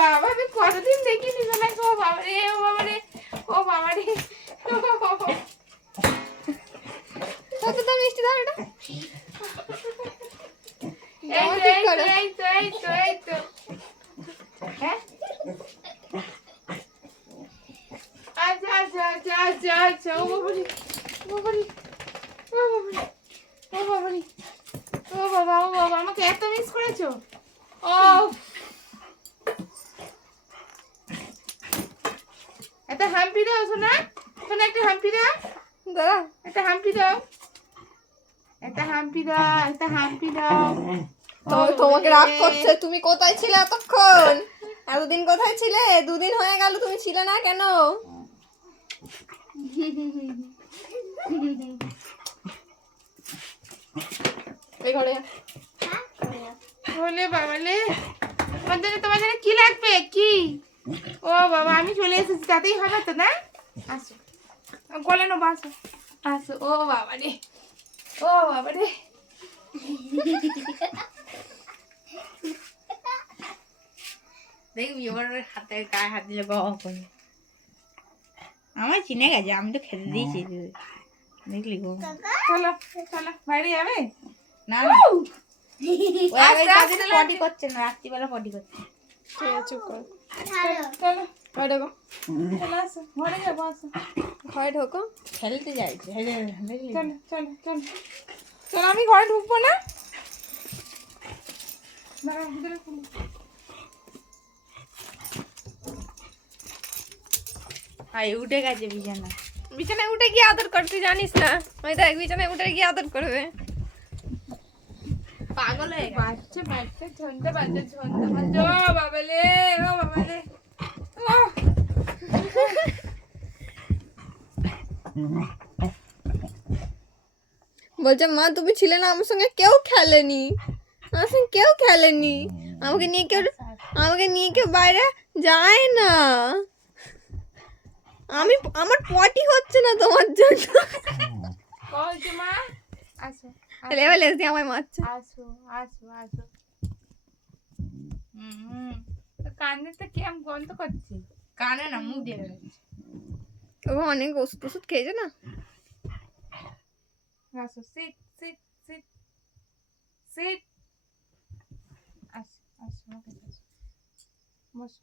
বাবা, আমি কতদিন দেখিনি সোনাকে। ও বাবা রে, ও বাবা রে, ও বাবা রে। কতটা মিষ্টি দাও এটা। এই তো। হ্যাঁ, আচ্ছা। ও বাবা রে, ও বাবা রে, ও বাবা রে, ও বাবা রে, ও বাবা, আমাকে এত মিস করেছো। ও, একটা হাম্পি দাও সোনা, সোনা একটা হাম্পি দাও, দাদা একটা হাম্পি দাও, একটা হাম্পি দাও। তোমাকে রাগ করছে। তুমি কোথায় ছিলে এতক্ষণ? এতদিন কোথায় ছিলে? 2 দিন হয়ে গেল তুমি ছিলে না কেন? এই ঘরে বলে বাবালে, তোমার জন্য কি লাগবে কি? ও বাবা, আমি চলে এসেছি, তাতেই হবে তো না? আসো, গলে নেবো, আসো। ও বাবা রে, ও বাবা রে। দেখবি ওর হাতে গায়ে হাত দিলে গ করে। আমার চিনে গেছে, আমি তো খেতে দিয়েছি। দেখলি গো। চলো বাইরে যাবে না আস্তে পটি করছে না, রাত্রিবেলা পটি করছে। ঠিক আছে, চুপ করো। চলো ঘরে ঢোকো, চলো, আসো ঘরে যাবো, আসো। ঘরে ঢোকো। খেলতে যাইছে, দেখলি। চলো আমি ঘরে ঢুকবো না। দাঁড়াও, ভিতরে খুলো। উঠে গেছে বিছানা। বিছানায় উঠে গিয়ে আদর করতে জানিস না? ওই দেখ, বিছানায় উঠে গিয়ে আদর করবে। পাগল হয়ে গেছে। বাচ্চা ঝন্ডা ও বাবালে, ও বাবালে, ও। বলছে মা তুমি ছিলে না, আমার সঙ্গে কেউ খেলেনি, আমার সঙ্গে কেউ খেলেনি, আমাকে নিয়ে কেউ বাইরে যায় না। আমার পটি হচ্ছে না তোমার জন্য। বলছে মা, আসো লেভেল দিয়ে আমায় মারছে। আসো। কানে তো কেমন গন্ধ করছে। কানে না, মুখ দিয়ে বেরোচ্ছে। ও অনেক ওষুধ টষুধ খেয়েছে না। আসো, সিট। আসো, আমার কাছে আসো। বসো।